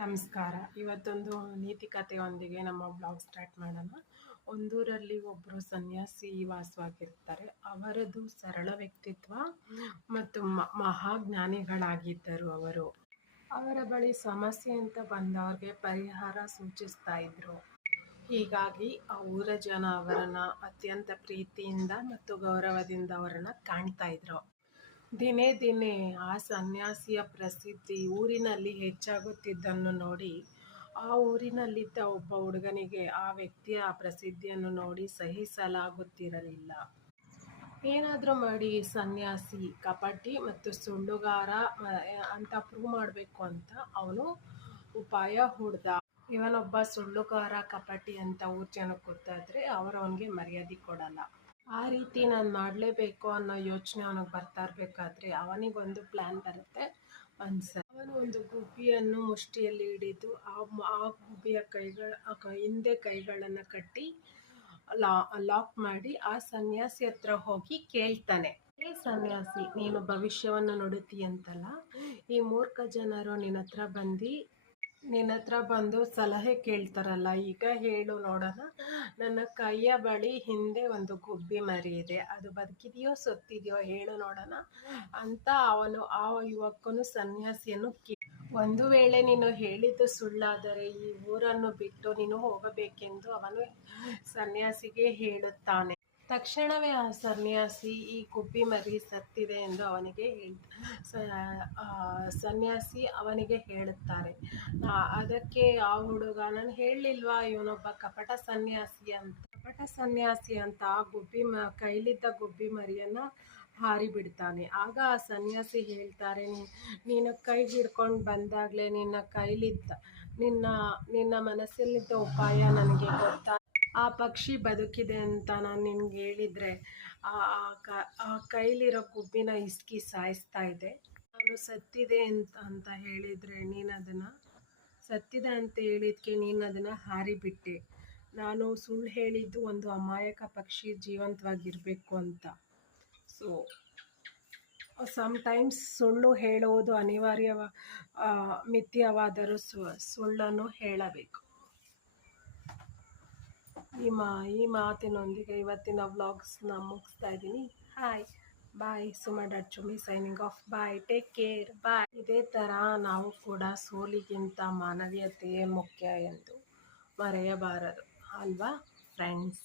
ನಮಸ್ಕಾರ. ಇವತ್ತೊಂದು ನೀತಿ ಕಥೆಯೊಂದಿಗೆ ನಮ್ಮ ಬ್ಲಾಗ್ ಸ್ಟಾರ್ಟ್ ಮಾಡೋಣ. ಒಂದೂರಲ್ಲಿ ಒಬ್ಬರು ಸನ್ಯಾಸಿ ವಾಸವಾಗಿರ್ತಾರೆ. ಅವರದು ಸರಳ ವ್ಯಕ್ತಿತ್ವ ಮತ್ತು ಮಹಾಜ್ಞಾನಿಗಳಾಗಿದ್ದರು. ಅವರ ಬಳಿ ಸಮಸ್ಯೆ ಅಂತ ಬಂದವ್ರಿಗೆ ಪರಿಹಾರ ಸೂಚಿಸ್ತಾ ಇದ್ರು. ಹೀಗಾಗಿ ಆ ಊರ ಜನ ಅವರನ್ನ ಅತ್ಯಂತ ಪ್ರೀತಿಯಿಂದ ಮತ್ತು ಗೌರವದಿಂದ ಅವರನ್ನ ಕಾಣ್ತಾ ಇದ್ರು. ದಿನೇ ದಿನೇ ಆ ಸನ್ಯಾಸಿಯ ಪ್ರಸಿದ್ಧಿ ಊರಿನಲ್ಲಿ ಹೆಚ್ಚಾಗುತ್ತಿದ್ದನ್ನು ನೋಡಿ ಆ ಊರಿನಲ್ಲಿದ್ದ ಒಬ್ಬ ಹುಡುಗನಿಗೆ ಆ ವ್ಯಕ್ತಿಯ ಪ್ರಸಿದ್ಧಿಯನ್ನು ನೋಡಿ ಸಹಿಸಲಾಗುತ್ತಿರಲಿಲ್ಲ. ಏನಾದರೂ ಮಾಡಿ ಸನ್ಯಾಸಿ ಕಪಟಿ ಮತ್ತು ಸುಳ್ಳುಗಾರ ಅಂತ ಪ್ರೂವ್ ಮಾಡಬೇಕು ಅಂತ ಅವನು ಉಪಾಯ ಹುಡ್ದ. ಇವನೊಬ್ಬ ಸುಳ್ಳುಗಾರ ಕಪಟಿ ಅಂತ ಊರ್ ಜನಕ್ಕೆ ಗೊತ್ತಾದ್ರೆ ಅವರು ಅವನಿಗೆ ಮರ್ಯಾದೆ ಕೊಡಲ್ಲ. ಆ ರೀತಿ ನಾನು ಮಾಡಲೇಬೇಕು ಅನ್ನೋ ಯೋಚನೆ ಅವನಿಗೆ ಬರ್ತಾ ಇರಬೇಕಾದ್ರೆ ಅವನಿಗೊಂದು ಪ್ಲ್ಯಾನ್ ಬರುತ್ತೆ. ಅವನು ಒಂದು ಗುಬ್ಬಿಯನ್ನು ಮುಷ್ಟಿಯಲ್ಲಿ ಹಿಡಿದು ಆ ಗುಬ್ಬಿಯ ಹಿಂದೆ ಕೈಗಳನ್ನು ಕಟ್ಟಿ ಲಾಕ್ ಮಾಡಿ ಆ ಸನ್ಯಾಸಿ ಹತ್ರ ಹೋಗಿ ಕೇಳ್ತಾನೆ, ಹೇ ಸನ್ಯಾಸಿ, ನೀನು ಭವಿಷ್ಯವನ್ನು ನುಡುತ್ತೀಯಂತಲ್ಲ, ಈ ಮೂರ್ಖ ಜನರು ನಿನ್ನ ಹತ್ರ ಬಂದು ಸಲಹೆ ಕೇಳ್ತಾರಲ್ಲ, ಈಗ ಹೇಳು ನೋಡೋಣ, ನನ್ನ ಕೈಯ ಬಳಿ ಹಿಂದೆ ಒಂದು ಗುಬ್ಬಿ ಮರಿ ಇದೆ, ಅದು ಬದುಕಿದೆಯೋ ಸತ್ತಿದೆಯೋ ಹೇಳು ನೋಡೋಣ ಅಂತ ಆ ಯುವಕನು ಸನ್ಯಾಸಿಯನ್ನು ಒಂದು ವೇಳೆ ನೀನು ಹೇಳಿದ್ದು ಸುಳ್ಳಾದರೆ ಈ ಊರನ್ನು ಬಿಟ್ಟು ನೀನು ಹೋಗಬೇಕೆಂದು ಅವನು ಸನ್ಯಾಸಿಗೆ ಹೇಳುತ್ತಾನೆ. ತಕ್ಷಣವೇ ಆ ಸನ್ಯಾಸಿ ಈ ಗುಬ್ಬಿ ಮರಿ ಸತ್ತಿದೆ ಎಂದು ಸನ್ಯಾಸಿ ಅವನಿಗೆ ಹೇಳುತ್ತಾರೆ. ಅದಕ್ಕೆ ಆ ಹುಡುಗ, ನಾನು ಹೇಳಲಿಲ್ವಾ ಇವನೊಬ್ಬ ಕಪಟ ಸನ್ಯಾಸಿ ಅಂತ ಆ ಕೈಲಿದ್ದ ಗುಬ್ಬಿ ಮರಿಯನ್ನ ಹಾರಿ ಬಿಡ್ತಾನೆ. ಆಗ ಆ ಸನ್ಯಾಸಿ ಹೇಳ್ತಾರೆ, ನೀನು ಕೈ ಹಿಡ್ಕೊಂಡು ಬಂದಾಗಲೇ ನಿನ್ನ ಮನಸ್ಸಲ್ಲಿದ್ದ ಉಪಾಯ ನನಗೆ ಗೊತ್ತಾ. ಆ ಪಕ್ಷಿ ಬದುಕಿದೆ ಅಂತ ನಾನು ನಿನ್ಗೆ ಹೇಳಿದ್ರೆ ಆ ಕೈಲಿರೋ ಗುಬ್ಬಿನ ಇಸ್ಕಿ ಸಾಯಿಸ್ತಾ ಇದೆ. ನಾನು ಸತ್ತಿದೆ ಅಂತ ಹೇಳಿದ್ರೆ ಸತ್ತಿದೆ ಅಂತ ಹೇಳಿದ್ಕೆ ನೀನು ಅದನ್ನು ಹಾರಿಬಿಟ್ಟೆ. ನಾನು ಸುಳ್ಳು ಹೇಳಿದ್ದು ಒಂದು ಅಮಾಯಕ ಪಕ್ಷಿ ಜೀವಂತವಾಗಿರಬೇಕು ಅಂತ. ಸೊ ಸಮ್ಟೈಮ್ಸ್ ಸುಳ್ಳು ಹೇಳುವುದು ಮಿಥ್ಯವಾದರೂ ಸುಳ್ಳನ್ನು ಹೇಳಬೇಕು. ಈ ಮಾತಿನೊಂದಿಗೆ ಇವತ್ತಿನ ವ್ಲಾಗ್ಸ್ನ ಮುಗಿಸ್ತಾ ಇದ್ದೀನಿ. Hi bye. ಸುಮಾ.ಚುಮ್ಮಿ signing off. Bye, take care, bye. ಇದೇ ಥರ ನಾವು ಕೂಡ ಸೋಲಿಗಿಂತ ಮಾನವೀಯತೆಯೇ ಮುಖ್ಯ ಎಂದು ಮರೆಯಬಾರದು ಅಲ್ವಾ ಫ್ರೆಂಡ್ಸ್.